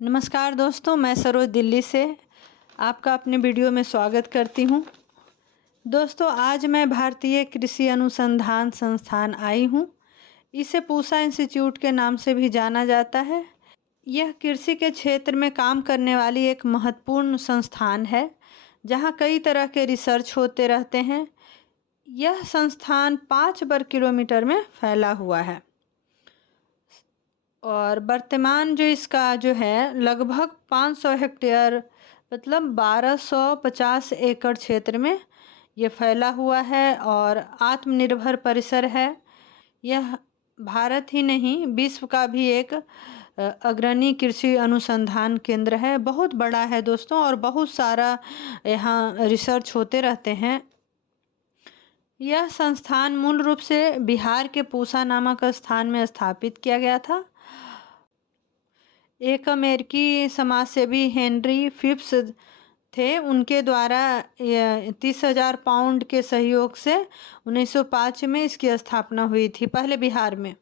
नमस्कार दोस्तों, मैं सरोज दिल्ली से आपका अपने वीडियो में स्वागत करती हूँ। दोस्तों, आज मैं भारतीय कृषि अनुसंधान संस्थान आई हूँ। इसे पूसा इंस्टीट्यूट के नाम से भी जाना जाता है। यह कृषि के क्षेत्र में काम करने वाली एक महत्वपूर्ण संस्थान है, जहाँ कई तरह के रिसर्च होते रहते हैं। यह संस्थान 5 वर्ग किलोमीटर में फैला हुआ है और वर्तमान जो इसका जो है लगभग 500 हेक्टेयर मतलब 1250 एकड़ क्षेत्र में ये फैला हुआ है और आत्मनिर्भर परिसर है। यह भारत ही नहीं, विश्व का भी एक अग्रणी कृषि अनुसंधान केंद्र है। बहुत बड़ा है दोस्तों, और बहुत सारा यहाँ रिसर्च होते रहते हैं। यह संस्थान मूल रूप से बिहार के पूसा नामक स्थान में स्थापित किया गया था। एक अमेरिकी समाजसेवी हेनरी फिप्स थे, उनके द्वारा 30,000 पाउंड के सहयोग से 1905 में इसकी स्थापना हुई थी, पहले बिहार में।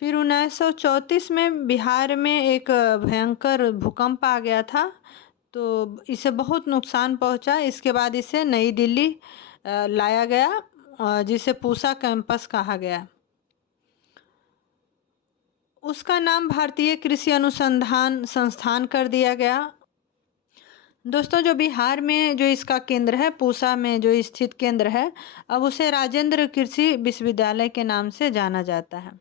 फिर 1934 में बिहार में एक भयंकर भूकंप आ गया था, तो इसे बहुत नुकसान पहुंचा। इसके बाद इसे नई दिल्ली लाया गया, जिसे पूसा कैंपस कहा गया। उसका नाम भारतीय कृषि अनुसंधान संस्थान कर दिया गया। दोस्तों, जो बिहार में जो इसका केंद्र है, पूसा में जो स्थित केंद्र है, अब उसे राजेंद्र कृषि विश्वविद्यालय के नाम से जाना जाता है।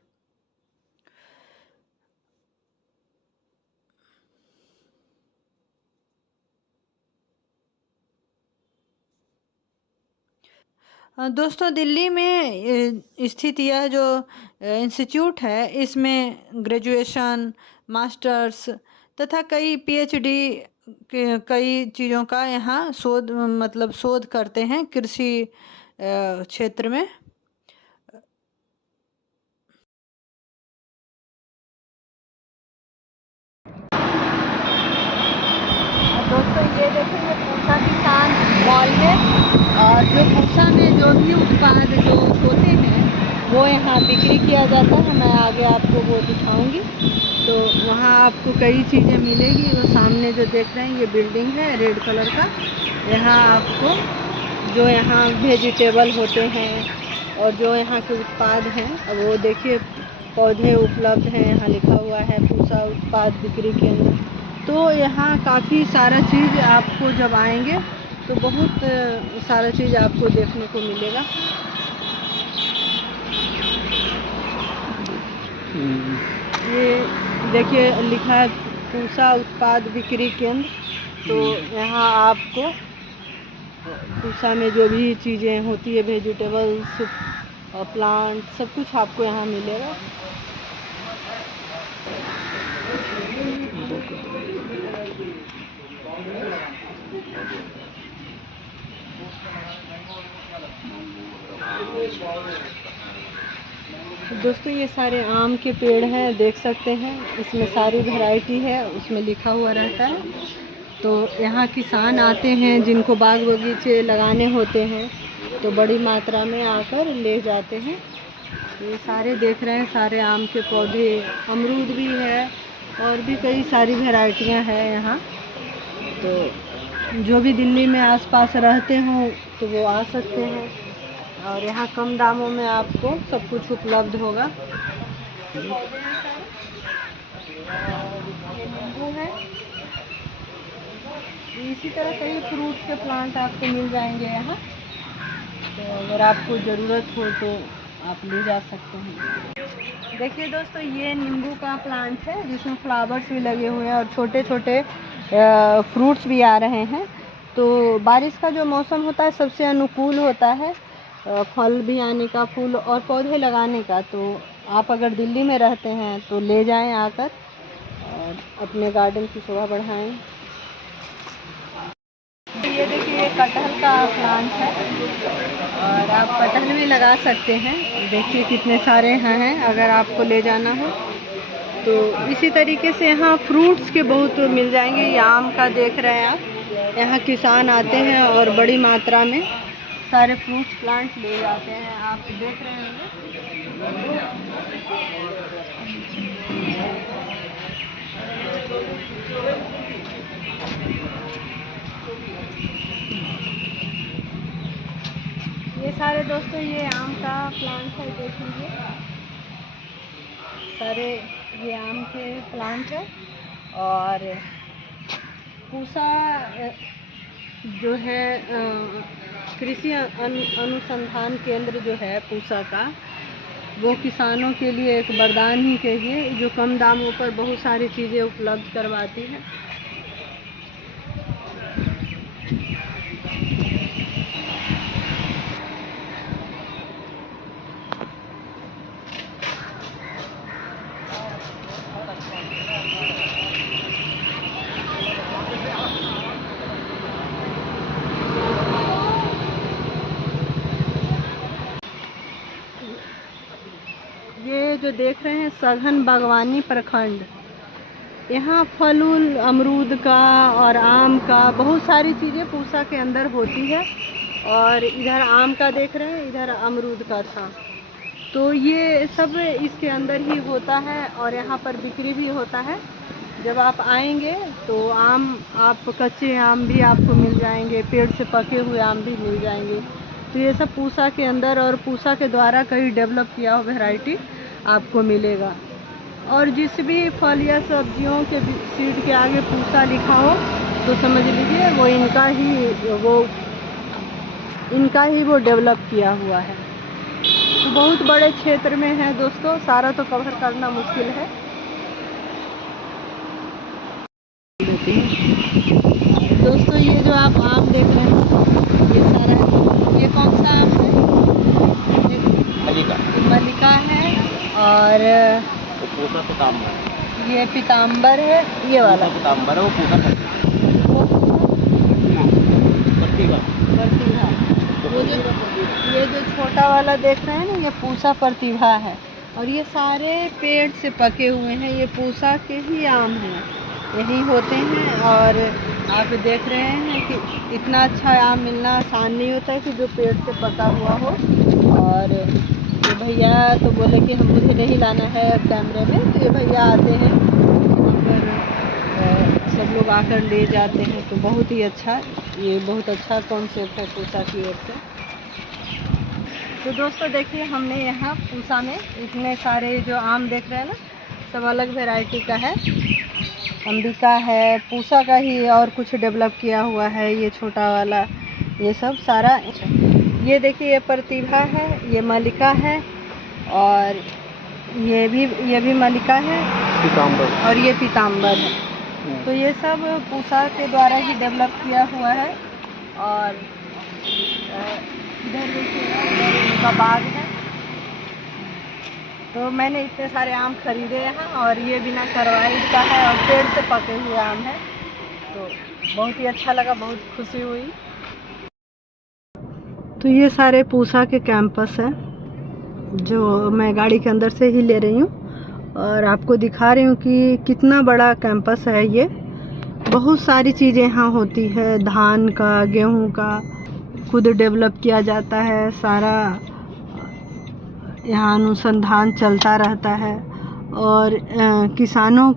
दोस्तों, दिल्ली में स्थित यह जो इंस्टीट्यूट है, इसमें ग्रेजुएशन, मास्टर्स तथा कई पीएचडी के कई चीज़ों का यहाँ शोध करते हैं कृषि क्षेत्र में। दोस्तों, ये देखेंगे पूसा किसान मॉल है, और जो पूसा में जो भी उत्पाद जो होते हैं वो यहाँ बिक्री किया जाता है। मैं आगे आपको वो दिखाऊंगी, तो वहाँ आपको कई चीज़ें मिलेगी। वो सामने जो देख रहे हैं ये बिल्डिंग है रेड कलर का। यहाँ आपको जो यहाँ वेजिटेबल होते हैं और जो यहाँ के उत्पाद हैं, अब वो देखिए पौधे उपलब्ध हैं। यहाँ लिखा हुआ है पूसा उत्पाद बिक्री केंद्र। तो यहाँ काफ़ी सारा चीज़ आपको जब आएंगे तो बहुत सारा चीज़ आपको देखने को मिलेगा। ये देखिए लिखा है पूसा उत्पाद बिक्री केंद्र। तो यहाँ आपको पूसा में जो भी चीज़ें होती है, वेजिटेबल्स, प्लांट, सब कुछ आपको यहाँ मिलेगा। दोस्तों, ये सारे आम के पेड़ हैं, देख सकते हैं। इसमें सारी वैरायटी है, उसमें लिखा हुआ रहता है। तो यहाँ किसान आते हैं जिनको बाग बगीचे लगाने होते हैं, तो बड़ी मात्रा में आकर ले जाते हैं। ये सारे देख रहे हैं, सारे आम के पौधे, अमरूद भी है और भी कई सारी वैरायटियाँ हैं यहाँ। तो जो भी दिल्ली में आसपास रहते हों तो वो आ सकते हैं, और यहाँ कम दामों में आपको सब कुछ उपलब्ध होगा। ये नींबू है। इसी तरह कई फ्रूट्स के प्लांट आपको मिल जाएंगे यहाँ। तो अगर आपको ज़रूरत हो तो आप ले जा सकते हैं। देखिए दोस्तों, ये नींबू का प्लांट है जिसमें फ्लावर्स भी लगे हुए हैं और छोटे छोटे फ्रूट्स भी आ रहे हैं। तो बारिश का जो मौसम होता है सबसे अनुकूल होता है फल भी आने का, फूल और पौधे लगाने का। तो आप अगर दिल्ली में रहते हैं तो ले जाएं आकर और अपने गार्डन की शोभा बढ़ाएं। ये देखिए, ये कटहल का प्लांट है और आप कटहल भी लगा सकते हैं। देखिए कितने सारे हैं, अगर आपको ले जाना हो तो। इसी तरीके से यहाँ फ्रूट्स के बहुत मिल जाएंगे। ये आम का देख रहे हैं आप, यहाँ किसान आते हैं और बड़ी मात्रा में सारे फ्रूट्स प्लांट ले जाते हैं। आप देख रहे होंगे। ये सारे दोस्तों ये आम का प्लांट है, देख लीजिए सारे ये आम के प्लांट है। और पूसा जो है कृषि अनुसंधान केंद्र जो है पूसा का, वो किसानों के लिए एक वरदान ही कहिए, जो कम दामों पर बहुत सारी चीज़ें उपलब्ध करवाती है। ये जो देख रहे हैं सघन बागवानी प्रखंड, यहाँ फलूल अमरूद का और आम का बहुत सारी चीज़ें पूसा के अंदर होती है। और इधर आम का देख रहे हैं, इधर अमरूद का था, तो ये सब इसके अंदर ही होता है और यहाँ पर बिक्री भी होता है। जब आप आएंगे तो आम, आप कच्चे आम भी आपको मिल जाएंगे, पेड़ से पके हुए आम भी मिल जाएंगे। तो ये सब पूसा के अंदर और पूसा के द्वारा कई डेवलप किया हुआ वैरायटी आपको मिलेगा। और जिस भी फल या सब्जियों के सीड के आगे पूसा लिखा हो तो समझ लीजिए वो इनका ही वो डेवलप किया हुआ है। तो बहुत बड़े क्षेत्र में है दोस्तों, सारा तो कवर करना मुश्किल है। दोस्तों ये जो आप आम देख रहे हैं ये सारा, ये कौन सा आम है? मल्लिका है। और पूसा पीताम्बर, ये पीताम्बर है, ये वाला पीताम्बर है, वो पूसा प्रतिभा। वो जो ये जो छोटा वाला देख रहे हैं ना, ये पूसा प्रतिभा है। और ये सारे पेड़ से पके हुए हैं, ये पूसा के ही आम हैं, यही होते हैं। और आप देख रहे हैं कि इतना अच्छा आम मिलना आसान नहीं होता है कि जो पेड़ से पका हुआ हो। और ये भैया तो बोले कि हम मुझे नहीं लाना है कैमरे में, तो ये भैया आते हैं और सब लोग आकर ले जाते हैं। तो बहुत ही अच्छा, ये बहुत अच्छा कॉन्सेप्ट है पूसा की ओर से। तो दोस्तों देखिए, हमने यहाँ पूसा में इतने सारे जो आम देख रहे हैं ना, सब अलग वैरायटी का है। अंबिका है, पूसा का ही और कुछ डेवलप किया हुआ है, ये छोटा वाला, ये सब सारा। ये देखिए ये प्रतिभा है, ये मल्लिका है, और ये भी मल्लिका है, पीताम्बर, और ये पीताम्बर है। तो ये सब पूसा के द्वारा ही डेवलप किया हुआ है। और इधर देखिएगा, इधर इनका बाग है। तो मैंने इतने सारे आम खरीदे यहाँ, और ये बिना करवाइड का है और पेड़ से पके हुए आम है। तो बहुत ही अच्छा लगा, बहुत खुशी हुई। तो ये सारे पूसा के कैंपस हैं जो मैं गाड़ी के अंदर से ही ले रही हूँ और आपको दिखा रही हूँ कि कितना बड़ा कैंपस है ये। बहुत सारी चीज़ें यहाँ होती है, धान का, गेहूँ का खुद डेवलप किया जाता है, सारा यहाँ अनुसंधान चलता रहता है। और किसानों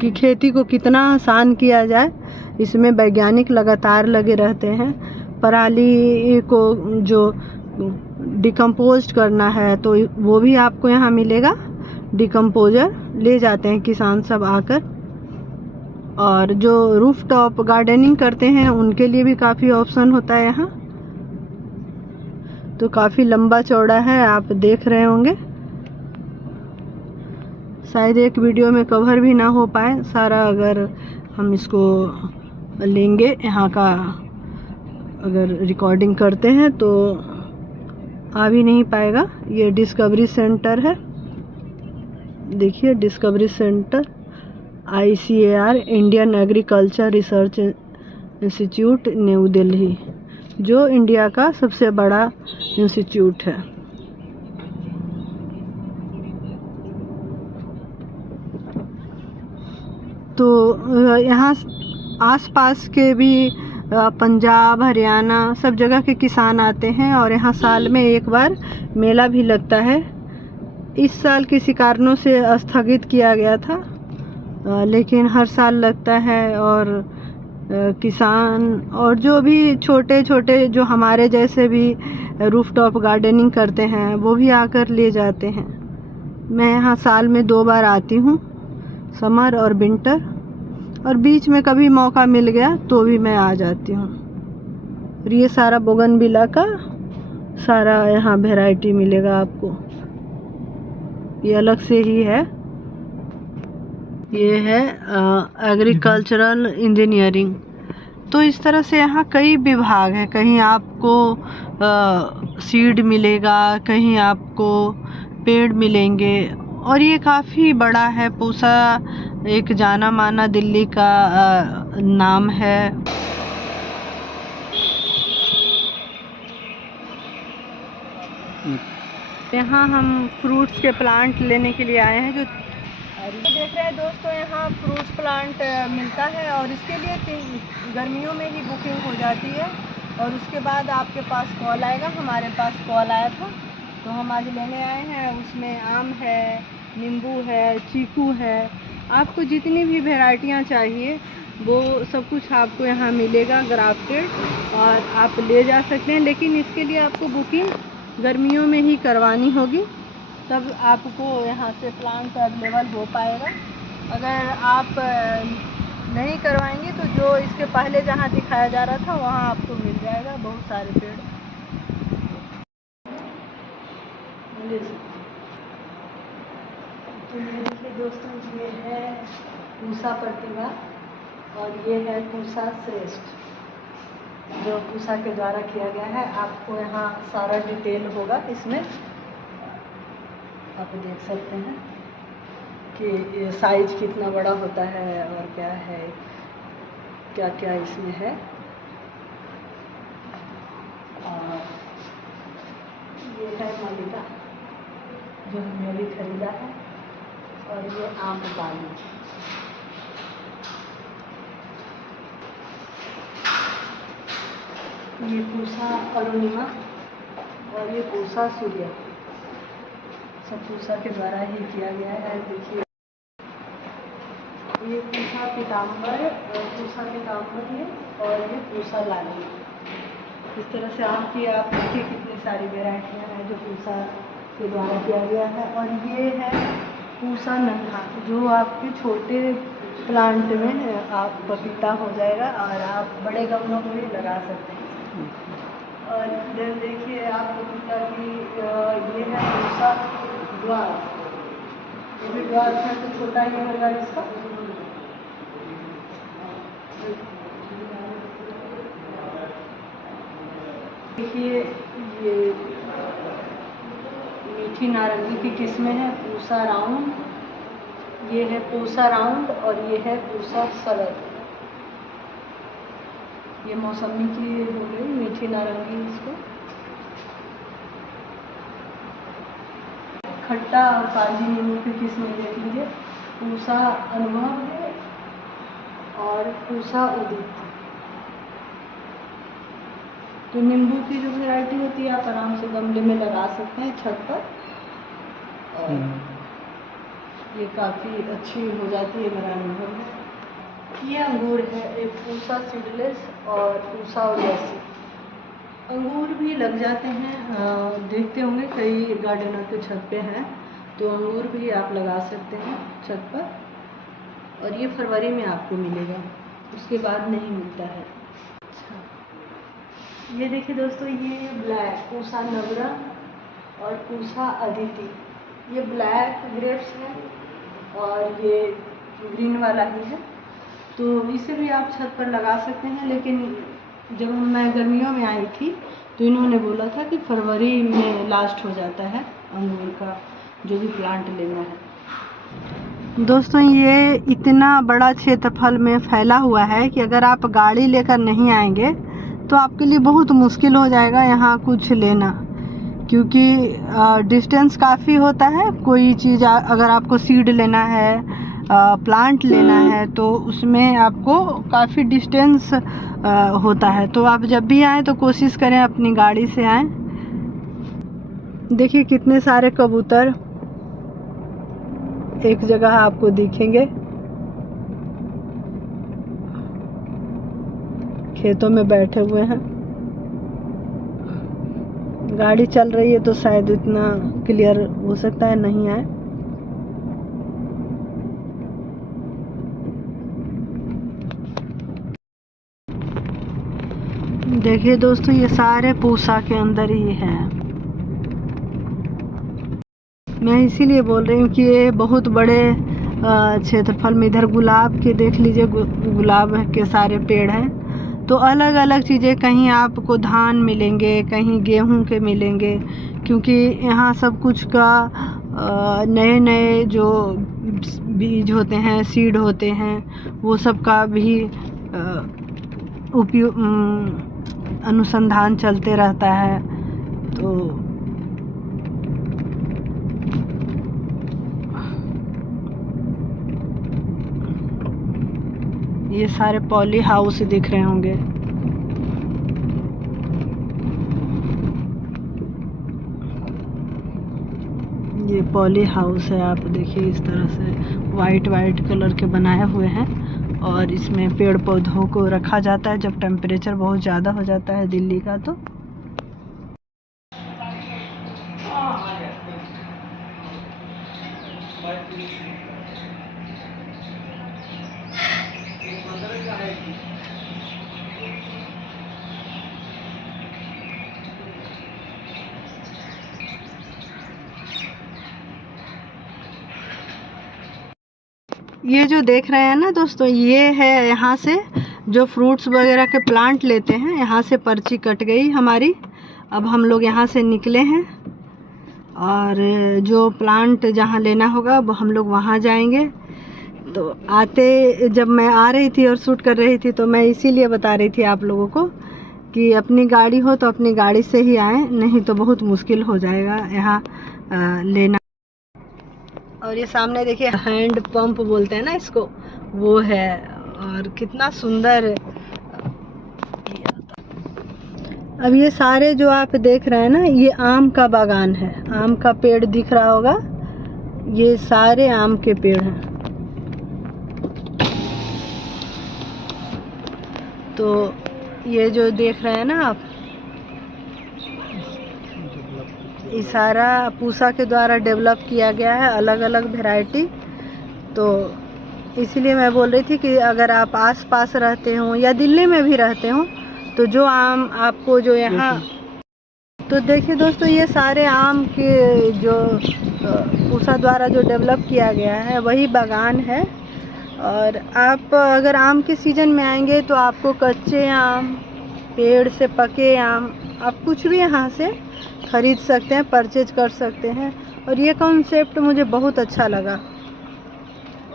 की खेती को कितना आसान किया जाए, इसमें वैज्ञानिक लगातार लगे रहते हैं। पराली को जो डिकम्पोज करना है तो वो भी आपको यहाँ मिलेगा, डिकम्पोजर ले जाते हैं किसान सब आकर। और जो रूफ टॉप गार्डनिंग करते हैं उनके लिए भी काफ़ी ऑप्शन होता है यहाँ। तो काफ़ी लंबा चौड़ा है, आप देख रहे होंगे। शायद एक वीडियो में कवर भी ना हो पाए सारा, अगर हम इसको लेंगे यहाँ का, अगर रिकॉर्डिंग करते हैं तो आ भी नहीं पाएगा। ये डिस्कवरी सेंटर है, देखिए discovery centre, ICAR Indian agriculture research institute new Delhi, जो इंडिया का सबसे बड़ा इंस्टीट्यूट है। तो यहाँ आसपास के भी पंजाब, हरियाणा सब जगह के किसान आते हैं और यहाँ साल में एक बार मेला भी लगता है। इस साल किसी कारणों से स्थगित किया गया था लेकिन हर साल लगता है। और किसान और जो भी छोटे छोटे जो हमारे जैसे भी रूफटॉप गार्डनिंग करते हैं वो भी आकर ले जाते हैं। मैं यहाँ साल में 2 बार आती हूँ, समर और विंटर, और बीच में कभी मौका मिल गया तो भी मैं आ जाती हूँ। और ये सारा बोगनविला का सारा यहाँ वैरायटी मिलेगा आपको, ये अलग से ही है। ये है एग्रीकल्चरल इंजीनियरिंग। तो इस तरह से यहाँ कई विभाग हैं, कहीं आपको सीड मिलेगा, कहीं आपको पेड़ मिलेंगे। और ये काफ़ी बड़ा है, पूसा एक जाना माना दिल्ली का नाम है। यहाँ हम फ्रूट्स के प्लांट लेने के लिए आए हैं। जो देख रहे हैं दोस्तों, यहाँ फ्रूट्स प्लांट मिलता है और इसके लिए गर्मियों में ही बुकिंग हो जाती है और उसके बाद आपके पास कॉल आएगा। हमारे पास कॉल आया था तो हम आज लेने आए हैं। उसमें आम है, नींबू है, चीकू है, आपको जितनी भी वैरायटियाँ चाहिए वो सब कुछ आपको यहाँ मिलेगा ग्राफ्टेड, और आप ले जा सकते हैं। लेकिन इसके लिए आपको बुकिंग गर्मियों में ही करवानी होगी, तब आपको यहाँ से प्लांट अवेलेबल हो पाएगा। अगर आप नहीं करवाएंगे तो जो इसके पहले जहाँ दिखाया जा रहा था वहाँ आपको मिल जाएगा बहुत सारे पेड़। तो ये देखिए दोस्तों, ये है पूसा प्रतिभा और ये है पूसा श्रेष्ठ, जो पूसा के द्वारा किया गया है। आपको यहाँ सारा डिटेल होगा इसमें, आप देख सकते हैं कि ये साइज कितना बड़ा होता है और क्या है, क्या क्या इसमें है। और ये है मलिका जो हमने अभी खरीदा है, और ये आम्रपाली। ये पूसा अरुणिमा और ये पूसा सूर्य, सब पूसा के द्वारा ही किया गया है। देखिए ये पूसा पीताम्बर, पूसा पीताम्बर है, और ये पूसा लाली। इस तरह से आम की आप देखिए कितनी सारी वेराइटियाँ हैं जो पूसा के द्वारा किया गया है। और ये है पूसा नन्हा, जो आपके छोटे प्लांट में आप पपीता हो जाएगा और आप बड़े गमलों में भी लगा सकते हैं। और इधर देखिए आप पपीता की ये है पूसा द्वार, ये भी द्वार है तो छोटा ही होगा इसका। देखिए ये मीठी नारंगी की किस्में हैं, पूसा राउंड, ये है पूसा राउंड, और ये है पूसा सरद। ये मौसमी की हो गई मीठी नारंगी। इसको खट्टा और काली नींबू की किस्में देख लीजिए, पूसा अनुभव और पूसा उदित। तो नींबू की जो वैरायटी होती है आप आराम से गमले में लगा सकते हैं छत पर, और ये काफ़ी अच्छी हो जाती है मेरा अनुभव है। ये अंगूर है, एक पूसा सीडलेस और पूसा उदासी। अंगूर भी लग जाते हैं, देखते होंगे कई गार्डनर के छत पे हैं, तो अंगूर भी आप लगा सकते हैं छत पर। और ये फरवरी में आपको मिलेगा, उसके बाद नहीं मिलता है। अच्छा, ये देखिए दोस्तों, ये ब्लैक पूसा नवरा और पूसा अदिति, ये ब्लैक ग्रेप्स है और ये ग्रीन वाला ही है। तो इसे भी आप छत पर लगा सकते हैं। लेकिन जब मैं गर्मियों में आई थी तो इन्होंने बोला था कि फरवरी में लास्ट हो जाता है अंगूर का जो भी प्लांट लेना है। दोस्तों, ये इतना बड़ा क्षेत्रफल में फैला हुआ है कि अगर आप गाड़ी लेकर नहीं आएंगे तो आपके लिए बहुत मुश्किल हो जाएगा यहाँ कुछ लेना, क्योंकि डिस्टेंस काफ़ी होता है। कोई चीज़ अगर आपको सीड लेना है, प्लांट लेना है, तो उसमें आपको काफ़ी डिस्टेंस होता है। तो आप जब भी आएँ तो कोशिश करें अपनी गाड़ी से आएँ। देखिए कितने सारे कबूतर एक जगह आपको दिखेंगे। खेतों में बैठे हुए हैं। गाड़ी चल रही है तो शायद इतना क्लियर हो सकता है नहीं आए। देखिए दोस्तों, ये सारे पूसा के अंदर ही है। मैं इसीलिए बोल रही हूँ कि ये बहुत बड़े क्षेत्रफल में, इधर गुलाब के देख लीजिए, गुलाब के सारे पेड़ हैं। तो अलग अलग चीज़ें, कहीं आपको धान मिलेंगे, कहीं गेहूं के मिलेंगे, क्योंकि यहाँ सब कुछ का नए नए जो बीज होते हैं, सीड होते हैं, वो सब का भी अनुसंधान चलते रहता है। तो ये सारे पॉली हाउस दिख रहे होंगे। ये पॉली हाउस है, आप देखिए इस तरह से वाइट कलर के बनाए हुए हैं। और इसमें पेड़ पौधों को रखा जाता है जब टेम्परेचर बहुत ज़्यादा हो जाता है दिल्ली का। तो ये जो देख रहे हैं ना दोस्तों, ये है यहाँ से जो फ्रूट्स वगैरह के प्लांट लेते हैं, यहाँ से पर्ची कट गई हमारी। अब हम लोग यहाँ से निकले हैं और जो प्लांट जहाँ लेना होगा वो हम लोग वहाँ जाएंगे। तो आते, जब मैं आ रही थी और शूट कर रही थी, तो मैं इसीलिए बता रही थी आप लोगों को कि अपनी गाड़ी हो तो अपनी गाड़ी से ही आएँ, नहीं तो बहुत मुश्किल हो जाएगा यहाँ लेना। और ये सामने देखिए, हैंड पंप बोलते हैं ना इसको, वो है। और कितना सुंदर। अब ये सारे जो आप देख रहे हैं ना, ये आम का बागान है। आम का पेड़ दिख रहा होगा, ये सारे आम के पेड़ हैं। तो ये जो देख रहे हैं ना आप, ये सारा पूसा के द्वारा डेवलप किया गया है, अलग अलग वैरायटी। तो इसीलिए मैं बोल रही थी कि अगर आप आस पास रहते हो या दिल्ली में भी रहते हो, तो जो आम आपको जो यहाँ, तो देखिए दोस्तों, ये सारे आम के जो पूसा द्वारा जो डेवलप किया गया है वही बागान है। और आप अगर आम के सीज़न में आएंगे तो आपको कच्चे आम, पेड़ से पके आम, आप कुछ भी यहाँ से ख़रीद सकते हैं, परचेज कर सकते हैं। और ये कॉन्सेप्ट मुझे बहुत अच्छा लगा,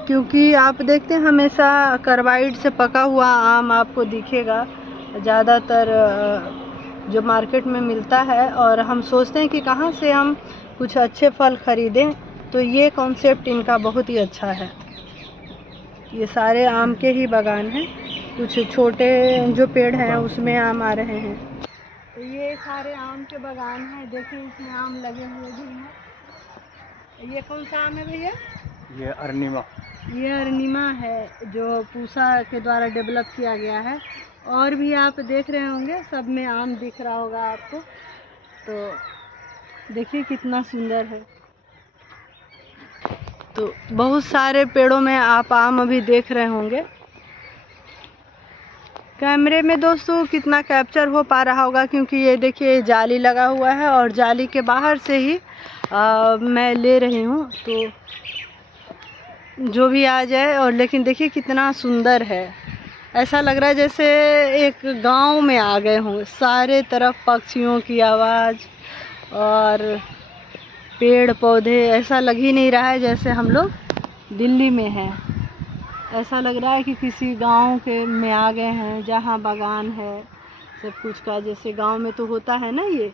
क्योंकि आप देखते हैं हमेशा कार्बाइड से पका हुआ आम आपको दिखेगा ज़्यादातर जो मार्केट में मिलता है, और हम सोचते हैं कि कहाँ से हम कुछ अच्छे फल ख़रीदें। तो ये कॉन्सेप्ट इनका बहुत ही अच्छा है। ये सारे आम के ही बागान हैं, कुछ छोटे जो पेड़ हैं उसमें आम आ रहे हैं। तो ये सारे आम के बागान हैं, देखिए इसमें आम लगे हुए भी हैं। ये कौन सा आम है भैया? ये अरुणिमा। ये अरुणिमा है, जो पूसा के द्वारा डेवलप किया गया है। और भी आप देख रहे होंगे, सब में आम दिख रहा होगा आपको। तो देखिए कितना सुंदर है। तो बहुत सारे पेड़ों में आप आम अभी देख रहे होंगे। कैमरे में दोस्तों कितना कैप्चर हो पा रहा होगा, क्योंकि ये देखिए जाली लगा हुआ है और जाली के बाहर से ही मैं ले रही हूँ, तो जो भी आ जाए। और लेकिन देखिए कितना सुंदर है, ऐसा लग रहा है जैसे एक गांव में आ गए हों। सारे तरफ पक्षियों की आवाज़ और पेड़ पौधे, ऐसा लग ही नहीं रहा है जैसे हम लोग दिल्ली में हैं। ऐसा लग रहा है कि किसी गांव के में आ गए हैं, जहां बागान है सब कुछ का, जैसे गांव में तो होता है ना ये।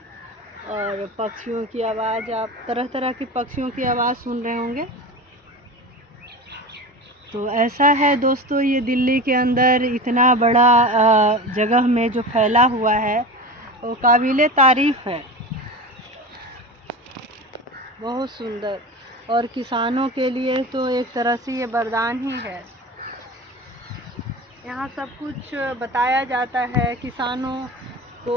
और पक्षियों की आवाज़, आप तरह तरह की पक्षियों की आवाज़ सुन रहे होंगे। तो ऐसा है दोस्तों, ये दिल्ली के अंदर इतना बड़ा जगह में जो फैला हुआ है वो काबिले तारीफ़ है, बहुत सुंदर। और किसानों के लिए तो एक तरह से ये वरदान ही है। यहाँ सब कुछ बताया जाता है, किसानों को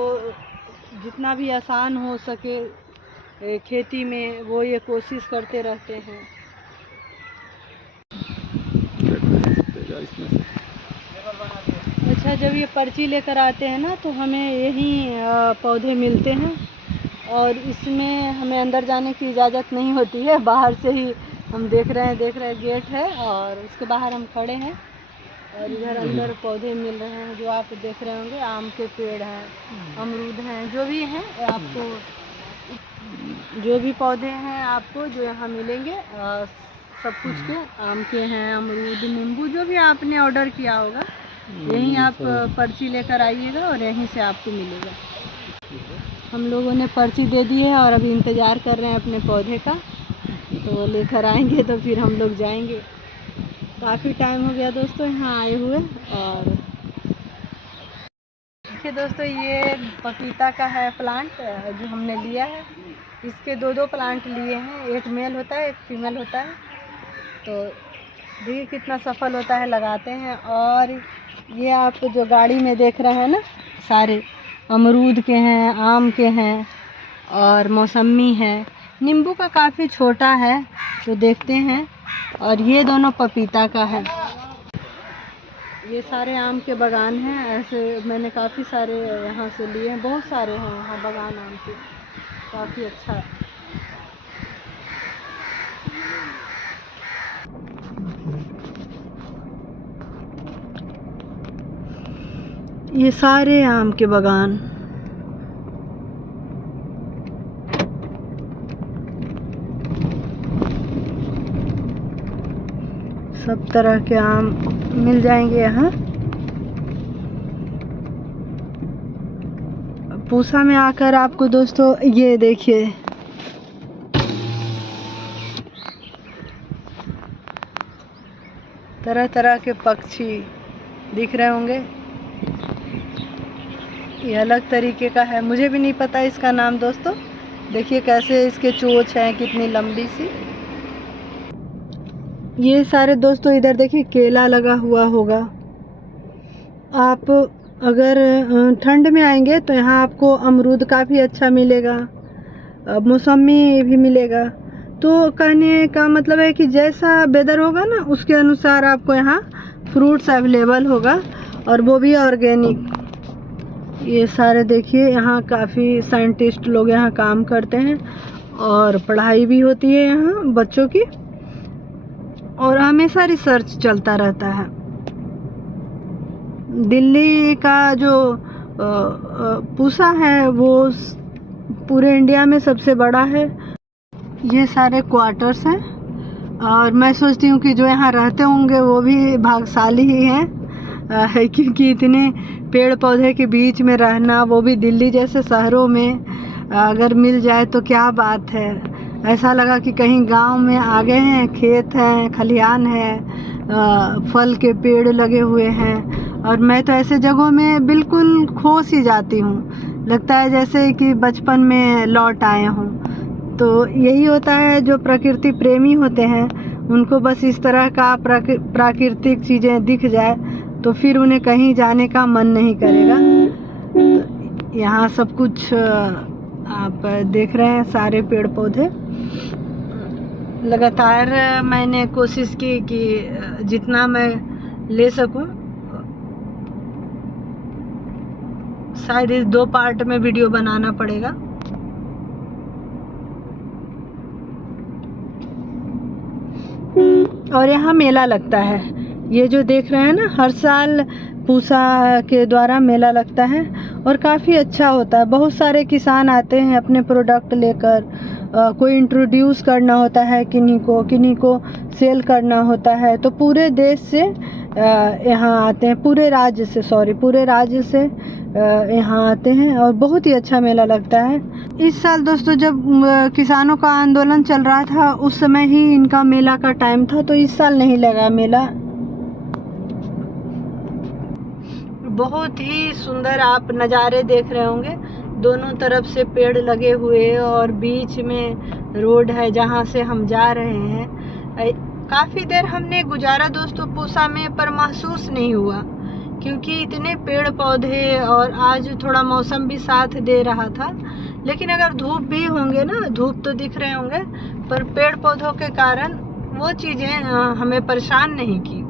जितना भी आसान हो सके खेती में वो ये कोशिश करते रहते हैं। अच्छा, जब ये पर्ची लेकर आते हैं ना तो हमें यही पौधे मिलते हैं और इसमें हमें अंदर जाने की इजाज़त नहीं होती है, बाहर से ही हम देख रहे हैं गेट है और उसके बाहर हम खड़े हैं और इधर अंदर पौधे मिल रहे हैं जो आप देख रहे होंगे। आम के पेड़ हैं, अमरूद हैं, जो भी हैं आपको, जो भी पौधे हैं आपको जो यहाँ मिलेंगे सब कुछ के, आम के हैं, अमरूद, नींबू, जो भी आपने ऑर्डर किया होगा यहीं आप पर्ची लेकर आइएगा और यहीं से आपको मिलेगा। हम लोगों ने पर्ची दे दी है और अभी इंतज़ार कर रहे हैं अपने पौधे का, तो लेकर आएंगे तो फिर हम लोग जाएंगे। काफ़ी टाइम हो गया दोस्तों यहाँ आए हुए। और देखिए दोस्तों, ये पपीता का है प्लांट जो हमने लिया है। इसके दो प्लांट लिए हैं, एक मेल होता है एक फीमेल होता है। तो देखिए कितना सफल होता है, लगाते हैं। और ये आप जो गाड़ी में देख रहे हैं ना, सारे अमरूद के हैं, आम के हैं और मौसमी है। नींबू का काफ़ी छोटा है तो देखते हैं। और ये दोनों पपीता का है। ये सारे आम के बागान हैं। ऐसे मैंने काफ़ी सारे यहाँ से लिए हैं, बहुत सारे हैं यहाँ बागान आम के, काफ़ी अच्छा है। ये सारे आम के बागान, सब तरह के आम मिल जाएंगे यहाँ। पूसा में आकर आपको दोस्तों ये देखिए, तरह तरह के पक्षी दिख रहे होंगे। ये अलग तरीके का है, मुझे भी नहीं पता इसका नाम दोस्तों। देखिए कैसे इसके चोंच हैं, कितनी लंबी सी। ये सारे दोस्तों इधर देखिए केला लगा हुआ होगा। आप अगर ठंड में आएंगे तो यहाँ आपको अमरूद काफ़ी अच्छा मिलेगा, मौसमी भी मिलेगा। तो कहने का मतलब है कि जैसा वेदर होगा ना उसके अनुसार आपको यहाँ फ्रूट्स अवेलेबल होगा, और वो भी ऑर्गेनिक। ये सारे देखिए यहाँ काफ़ी साइंटिस्ट लोग यहाँ काम करते हैं और पढ़ाई भी होती है यहाँ बच्चों की, और हमेशा रिसर्च चलता रहता है। दिल्ली का जो पूसा है वो पूरे इंडिया में सबसे बड़ा है। ये सारे क्वार्टर्स हैं और मैं सोचती हूँ कि जो यहाँ रहते होंगे वो भी भाग्यशाली ही हैं, क्योंकि इतने पेड़ पौधे के बीच में रहना, वो भी दिल्ली जैसे शहरों में अगर मिल जाए तो क्या बात है। ऐसा लगा कि कहीं गांव में आ गए हैं, खेत हैं, खलिहान है, फल के पेड़ लगे हुए हैं। और मैं तो ऐसे जगहों में बिल्कुल खो सी जाती हूँ, लगता है जैसे कि बचपन में लौट आए हूँ। तो यही होता है, जो प्रकृति प्रेमी होते हैं उनको बस इस तरह का प्राकृतिक चीज़ें दिख जाए तो फिर उन्हें कहीं जाने का मन नहीं करेगा। तो यहाँ सब कुछ आप देख रहे हैं, सारे पेड़ पौधे। लगातार मैंने कोशिश की कि जितना मैं ले सकूं। शायद इस 2 पार्ट में वीडियो बनाना पड़ेगा। और यहाँ मेला लगता है, ये जो देख रहे हैं ना, हर साल पूसा के द्वारा मेला लगता है और काफ़ी अच्छा होता है। बहुत सारे किसान आते हैं अपने प्रोडक्ट लेकर, कोई इंट्रोड्यूस करना होता है किन्हीं को सेल करना होता है, तो पूरे देश से यहाँ आते हैं, पूरे राज्य से यहाँ आते हैं और बहुत ही अच्छा मेला लगता है। इस साल दोस्तों जब किसानों का आंदोलन चल रहा था उस समय ही इनका मेला का टाइम था, तो इस साल नहीं लगा मेला। बहुत ही सुंदर आप नज़ारे देख रहे होंगे, दोनों तरफ से पेड़ लगे हुए और बीच में रोड है जहाँ से हम जा रहे हैं। काफ़ी देर हमने गुजारा दोस्तों पूसा में, पर महसूस नहीं हुआ क्योंकि इतने पेड़ पौधे, और आज थोड़ा मौसम भी साथ दे रहा था। लेकिन अगर धूप भी होंगे ना, धूप तो दिख रहे होंगे, पर पेड़ पौधों के कारण वो चीज़ें हमें परेशान नहीं की।